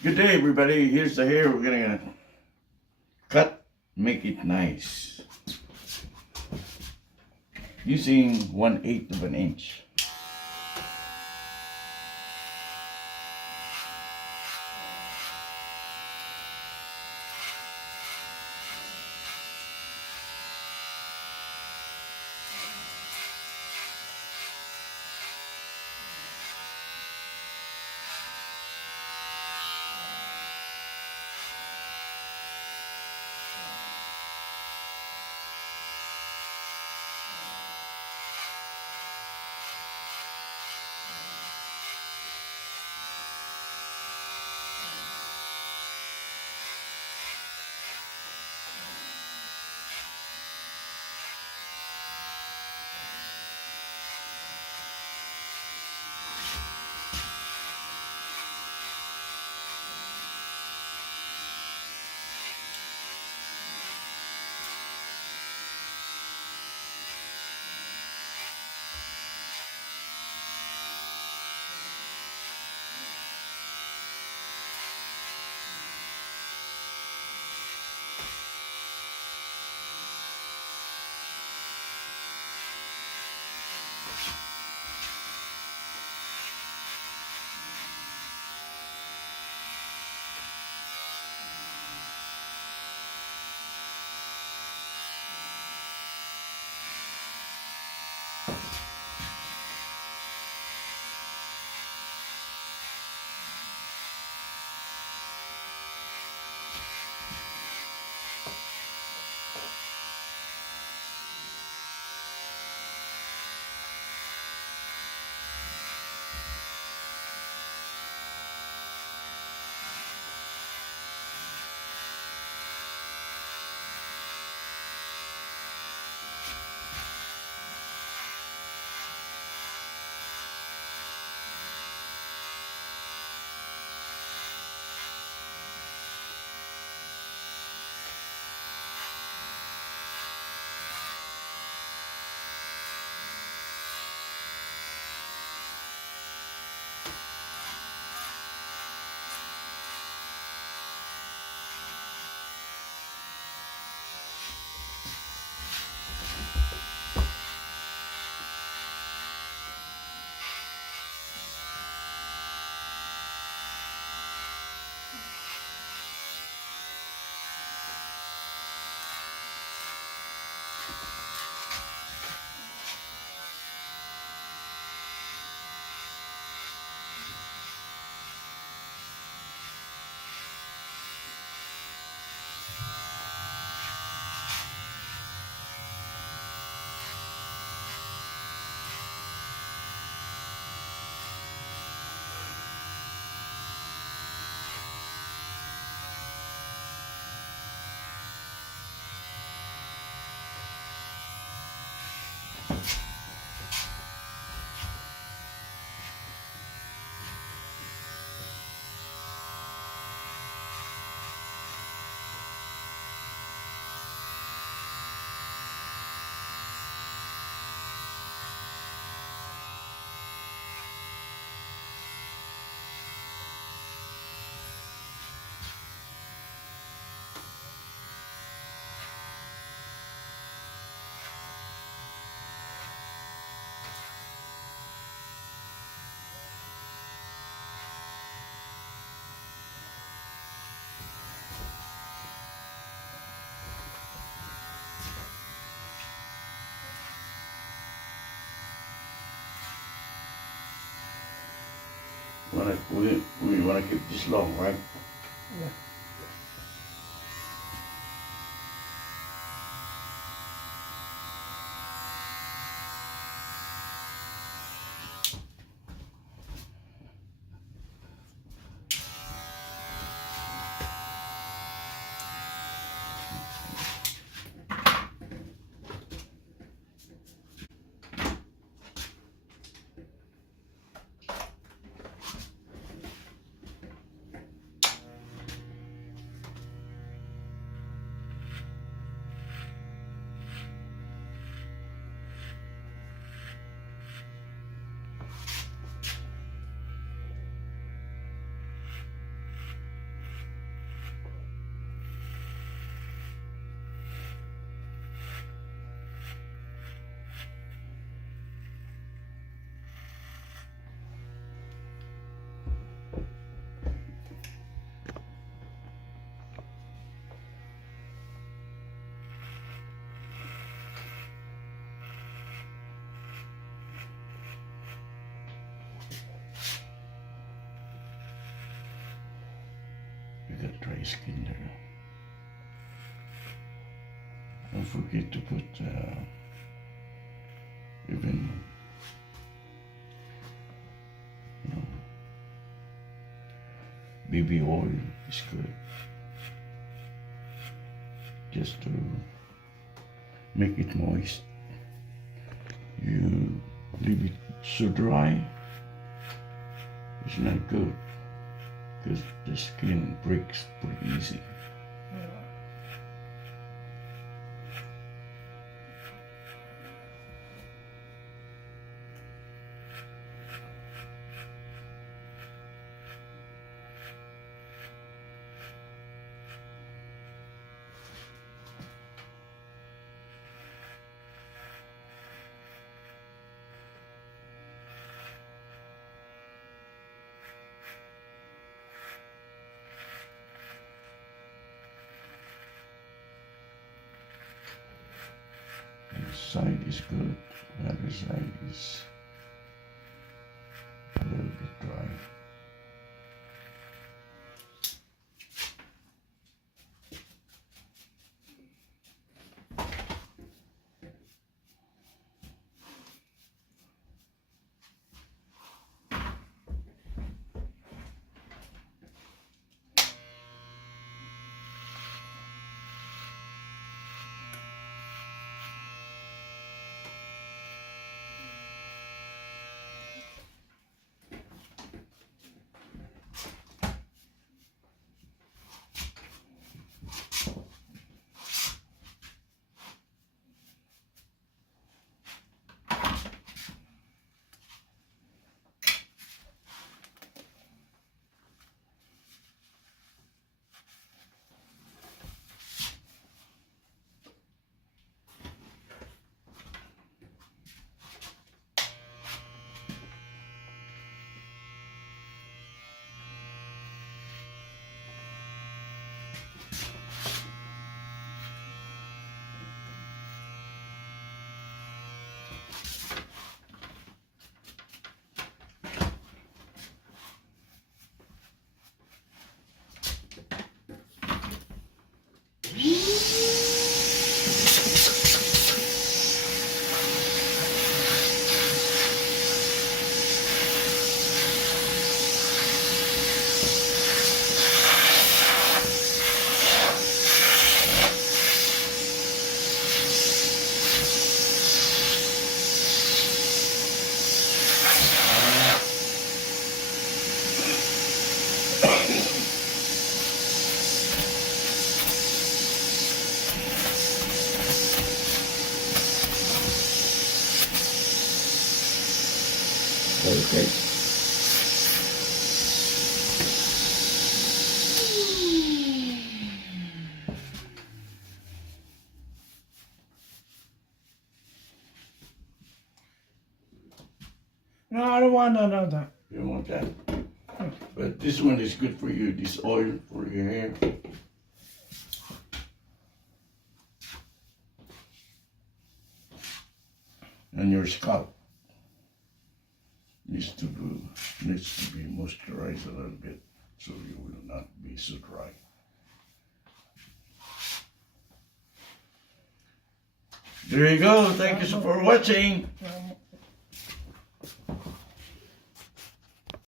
Good day, everybody. Here's the hair. We're gonna cut, make it nice, using 1/8 of an inch. We wanna keep this long, right? Yeah. got dry skin there. Don't forget to put even baby oil is good, just to make it moist. You leave it so dry, it's not good because the skin breaks pretty easy. This side is good, the other side is a little bit dry. Okay. No, I don't want none of that. You want that? But this one is good for you, this oil for your hair. And your scalp needs to be moisturized a little bit so you will not be so dry. There you go. Thank you for watching.